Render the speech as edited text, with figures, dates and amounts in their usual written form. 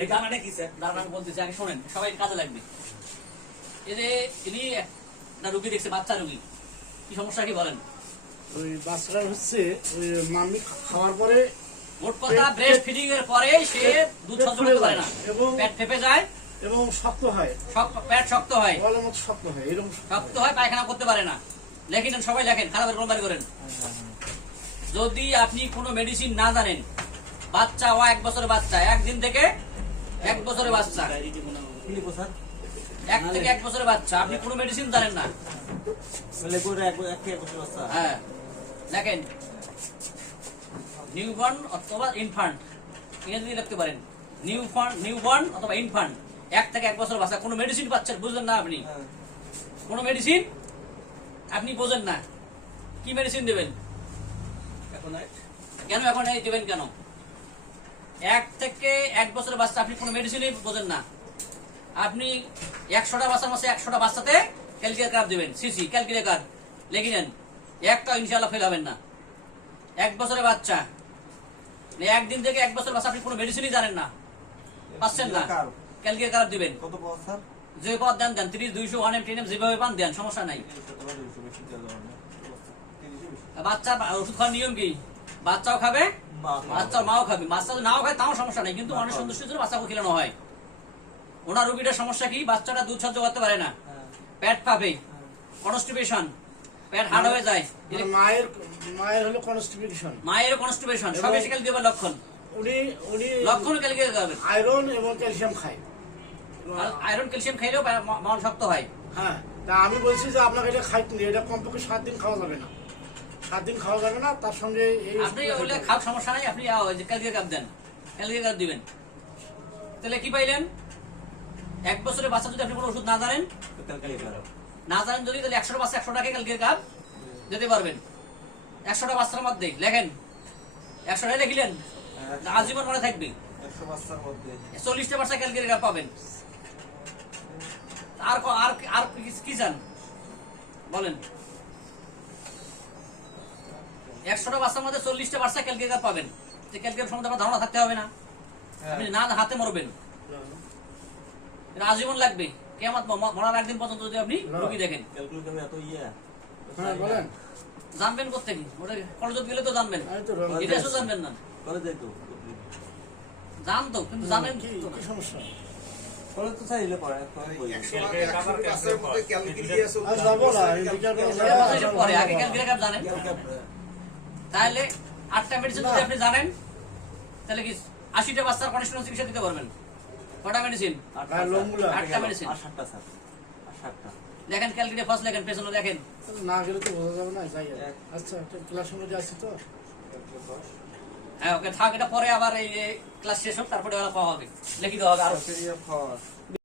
এই গানটা কি স্যার? দাঁড়ান আমি বলতেছি, আগে শোনেন, সবাই কাজে লাগবে। এই যে ইনি একটা রুগী দেখছে, বাচ্চা রুগী, কি সমস্যা কি বলেন? ওই বাচ্চাটা হচ্ছে ওই মাম্মি খাওয়ার পরে মোট কথা ব্রেস্ট ফিডিং এর পরে সে দুধ সহ্য করতে পারে না, এবং পেট ফেপে যায়, এবং শক্ত হয়, পেট শক্ত হয়, বলের মতো শক্ত হয়, এরকম শক্ত হয়, পায়খানা করতে পারে না। লেখেন, সবাই লেখেন, খারাপের কোনো বাড়ি করেন। যদি আপনি কোনো মেডিসিন না জানেন, বাচ্চা ও 1 বছরের বাচ্চা, একদিন থেকে 1 বছরের বাচ্চা, 1 থেকে 1 বছরের বাচ্চা, আপনি কোনো মেডিসিন জানেন না, হ্যাঁ দেখেন, নিউবর্ন অথবা ইনফান্ট, ইংরেজি লিখতে পারেন, নিউবর্ন অথবা ইনফান্ট, 1 থেকে 1 বছর বাচ্চা, কোনো মেডিসিন পাচ্ছেন, বুঝলেন না আপনি, কোনো মেডিসিন আপনি বোঝেন না, কি মেডিসিন দেবেন? কেন এখন এই দেবেন কেন? 1 থেকে 1 বছরের বাচ্চা, আপনি কোনো মেডিসিনই বোঝেন না, আপনি 100টা বাচ্চার মধ্যে 100টা বাচ্চাতে ক্যালকুলেটর কার্ড দেবেন, সিসি ক্যালকুলেটর কার্ড লিখে নেন, একটা ইনশাআল্লাহ ফেল হবেন না। 1 বছরের বাচ্চা, একদিন থেকে 1 বছর বাচ্চা, আপনি কোনো মেডিসিনই জানেন না, পাচ্ছেন না, ক্যালকুলেটর কার্ড দিবেন, যে পদ দেন দেন, 30, 200, 1M, 10M যেভাবে পান দেন, সমস্যা নাই। বাচ্চা ওষুধ খাওয়ার নিয়ম কি? বাচ্চাও খাবে, বাচ্চার মাও খাবে, বাচ্চা নাও খায় তাও সমস্যা নাই, কিন্তু মানুষ সন্তুষ্টির জন্য বাচ্চাকে খেলানো হয়। ওনার রোগীটার সমস্যা কি? বাচ্চাটা দুধ সহ্য করতে পারে না, পেট পাবে, কনস্টিপেশন, পেট হার্ড হয়ে যায়, মায়ের হলো কনস্টিপেশন, মায়ের কনস্টিপেশন, সব এসে ক্যালকুলেট দেবার লক্ষণ, উনি লক্ষণ ক্যালকুলেট করবেন। আয়রন এবং ক্যালসিয়াম খায়, আয়রন ক্যালসিয়াম খাইলেও মন শক্ত হয়। হ্যাঁ, তা আমি বলছি যে আপনাকে এটা খাইতে নেই, এটা কমপক্ষে 7 দিন খাওয়া যাবে না, 7 দিন খাওয়া যাবে না, তার সঙ্গে আপনি ওইটা খাওয়ার সমস্যা নাই, আপনি ক্যালকুলেট কাপ দেন, ক্যালকুলেট কাপ দিবেন, তাহলে কি পাইলেন? 1 বছরের বাচ্চা যদি আপনি কোনো ওষুধ না জানেন যদি, তাহলে 100টা বাচ্চা 100টাকে ক্যালকুলেট কাপ দিতে পারবেন। 100টা বাচ্চার মধ্যে লেখেন, 100টাই লিখলেন, আজীবন মনে থাকবে। 40টা বাচ্চা ক্যালকুলেট কাপ পাবেন। আর আর কি চান বলেন? 100টা বাচ্চার মধ্যে 40টা বাচ্চা ক্যালকুলেট কাপ পাবেন, যে ক্যালকুলেট সম্বন্ধে আপনার ধারণা থাকতে হবে না, আপনি না হাতে মরবেন, আজীবন লাগবে, কিয়ামত মরার একদিন পর্যন্ত যদি আপনি রোগী দেখেন। জানবেন কোথেকে? কলেজে গেলে তো জানবেন, ইতিহাসও জানবেন না, জানতো কিন্তু জানেন কি সমস্যা? আগে ক্যালকুলেট কাপ জানেন, তাহলে 8টা মেডিসিন যদি আপনি জানেন, তাহলে কি 80টা বাচ্চার কনস্টিটিউশন চিকিৎসা দিতে পারবেন। কটা মেডিসিন? 8টা মেডিসিন। দেখেন ক্যালকুলেটর ফার্স্ট লেখেন, পেছনে দেখেন, না গেলে তো বোঝা যাবে না। যাই আচ্ছা, ক্লাসের মধ্যে আসছি তো, হ্যাঁ ওকে থাক, এটা পরে আবার এই ক্লাস শেষ হোক, তারপরে পাওয়া হবে, লিখে দেওয়া হবে আরো।